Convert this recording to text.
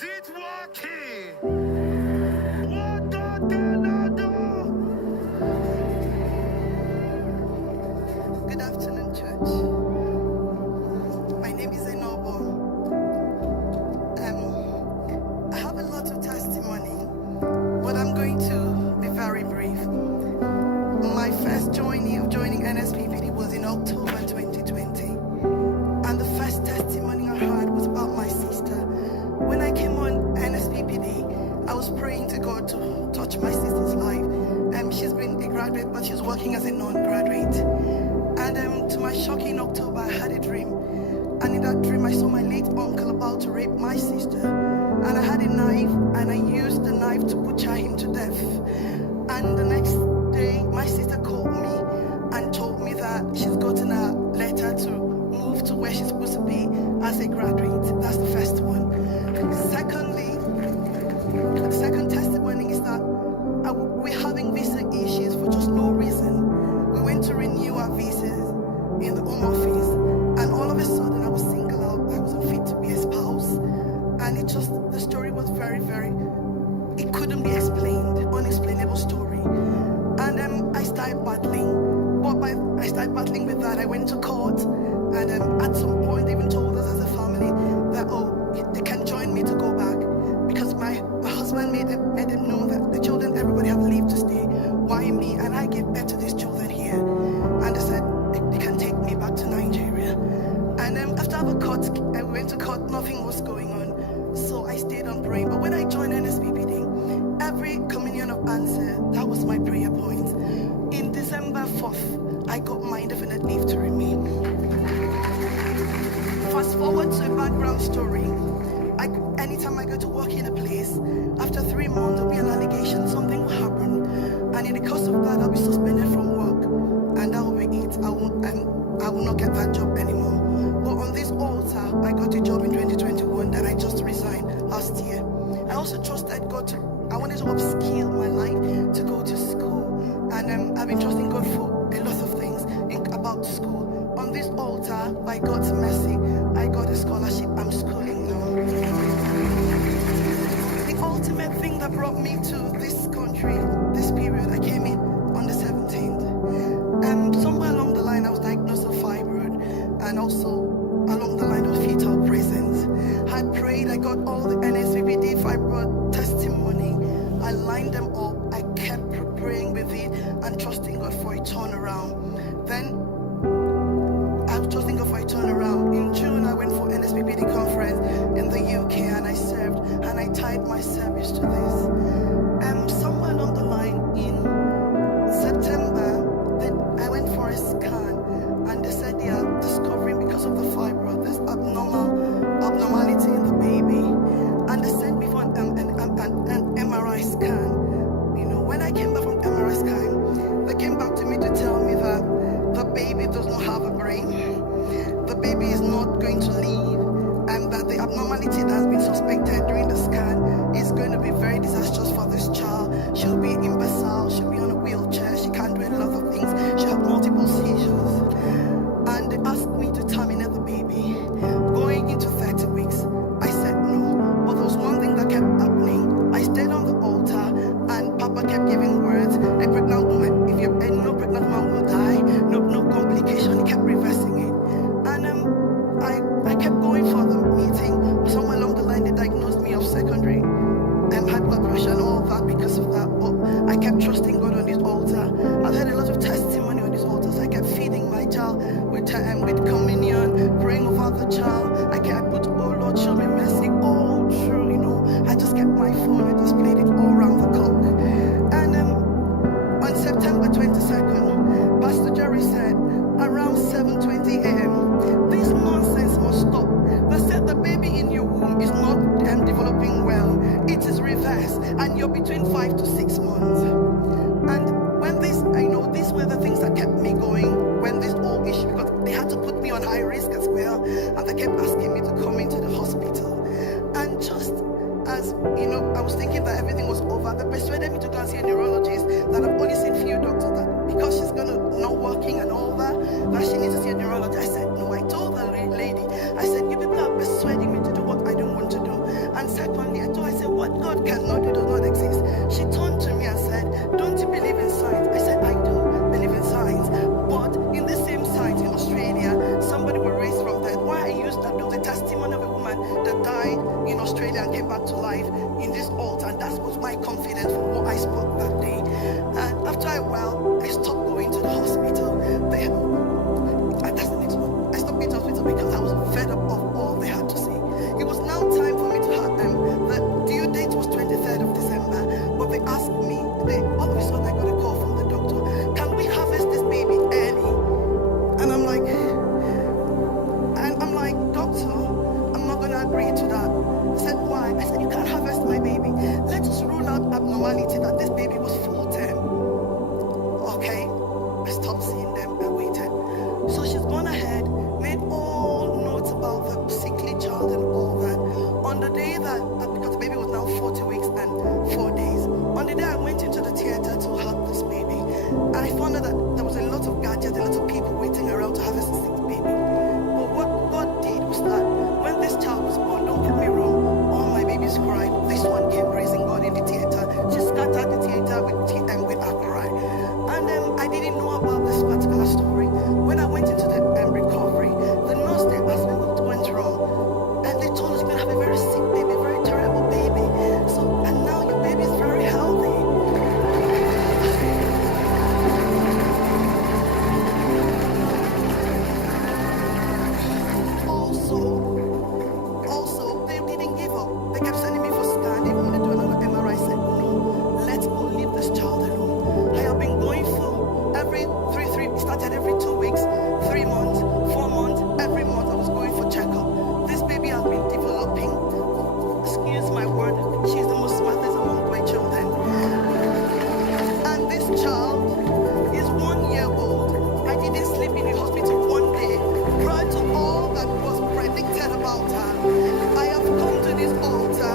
Is it working? What God cannot do? Good afternoon, church. My name is El-roi. I have a lot of testimony, but I'm going to be very brief. My first journey of joining Nsppd was in October 2020, and the first testimony I heard was about my sister. When I came on Nsppd, I was praying to God to touch my sister's life. She's been a graduate, but she's working as a non-graduate. And to my shock, in October, I had a dream. And in that dream, I saw my late uncle about to rape my sister. And I had a knife, and I used the knife to butcher him to death. And the next day, my sister called me and told me that she's gotten a letter to move to where she's supposed to be as a graduate. That's the first one. Secondly, the second testimony is that we're having visa issues for just no reason. We went to renew our visas in the home office, and all of a sudden I was single out. I wasn't fit to be a spouse, and the story was very, it couldn't be explained, unexplainable story. And I started battling, but I started battling with that. I went to court, and at some point they even told us as a family that, they can join me to go back, because my husband made them know that the children, everybody have leave to stay. Why me? And I gave birth to these children here, and they said they can take me back to Nigeria. And after the court, I went to court, nothing was going on, so I stayed on praying. But when I joined Nsppd, every communion of answer, that was my prayer point. In December 4th, I got my indefinite leave to remain. Fast forward to a background story. Anytime I go to work in a place, after 3 months there'll be an allegation, something will happen, and in the course of that I'll be suspended from work, and that will be it. I will not get that job anymore. But on this altar, I got a job in 2021 that I just resigned last year. I also trusted God I wanted to upskill my life to go to school, and I've been trusting God for a lot of things about school. On this altar, by God's mercy, I got a scholarship. I'm schooling now. The ultimate thing that brought me to this country, this period, I came in on the 17th. Somewhere along the line, I was diagnosed with fibroid, and also along the line of fetal presence. I prayed, I got all the Nsppd fibroid testimony. I lined them up. I kept praying with it and trusting God for a turnaround. Then I was trusting God for a turnaround. In June, I went for Nsppd conference in the UK, and I served, and I tied my service to this. Somewhere along the line in September, I went for a scan, and they said they are discovering, because of the fibroid, there's abnormality in the baby, and they sent me for an MRI scan. When I came back from MRI scan, they came back to me to tell me that the baby does not have a brain, the baby is not going to live, and that the abnormality that has been suspected during the scan is going to be very disastrous for this child. She'll be imbecile, she'll be on a wheelchair, she can't do a lot of things, she'll have multiple seizures. And they asked me to terminate the baby going into 30 weeks. I said no, but there was one thing that kept happening. I stayed on the altar, and Papa kept giving words. A pregnant woman, no pregnant woman will die, no complication. He kept reversing it, and I kept going for the meeting. Somewhere along the line, they diagnosed me of secondary high blood pressure and all that because of that. But I kept trusting God on this altar. I've had a lot of testimony on this altar. So I kept feeding my child with communion, praying over the child. I put, oh Lord, show me mercy all through. I just kept my phone. I just played it all around the clock. And on September 22nd, Pastor Jerry said, around 7:20 a.m., this nonsense must stop. They said the baby in your womb is not developing well. It is reversed, and you're between 5 to 6 months. And when these were the things that kept me going when this whole issue, because they had to put me on high risk as well, and they kept asking me to come into the hospital. And just as I was thinking that everything was over, they persuaded me to go and see a neurologist that I've only seen few doctors, that because she's not working and all that she needs to see a neurologist. I said no. I told the lady, I said, you people are persuading me to do what I don't want to do. And secondly, was a testimony of a woman that died in Australia and came back to life in this altar. And that was my confidence for what I spoke that day. And after a while, I stopped going to the hospital. That's the next one. I stopped going to the hospital because I was fed up of all they had to say. It was now time for me to have them. The due date was 23rd of December, but they asked me, all of a sudden I got a call from the doctor, can we harvest this baby early? And I'm like, doctor, I'm not going to agree to that. I said, why? I said, you can't harvest my baby. Let us rule out abnormality that this baby was full term. Okay, I stopped seeing them. I waited. So she's gone ahead, made all notes about the sickly child and all that. On the day that, because the baby was now 40 weeks and 4 days, on the day I went into the theater to help this baby, and I found out that there was a lot of gadgets, a lot of people waiting around to harvest this baby. But what God did was that when this child was born, don't get me wrong, all my babies cried. This one came praising God in the theater. She scattered the theater with El-roi. And I didn't know about this particular story. When I went into the recovery, the nurse, they asked me what went wrong. And they told us we're going to have a very sick baby, a very terrible baby. So, and now your baby is very healthy. Also, they didn't give up. They kept sending me for scan. They wanted to do another MRI. I said, no, let's go leave this child alone. I have been going for every it started every 2 weeks, 3 months, 4 months, every month I was going for checkup. This baby has been developing. Excuse my word, she's the most smartest among my children. And this child is 1 year old. I didn't sleep in the hospital one day prior to all that was predicted about her. I have come to this altar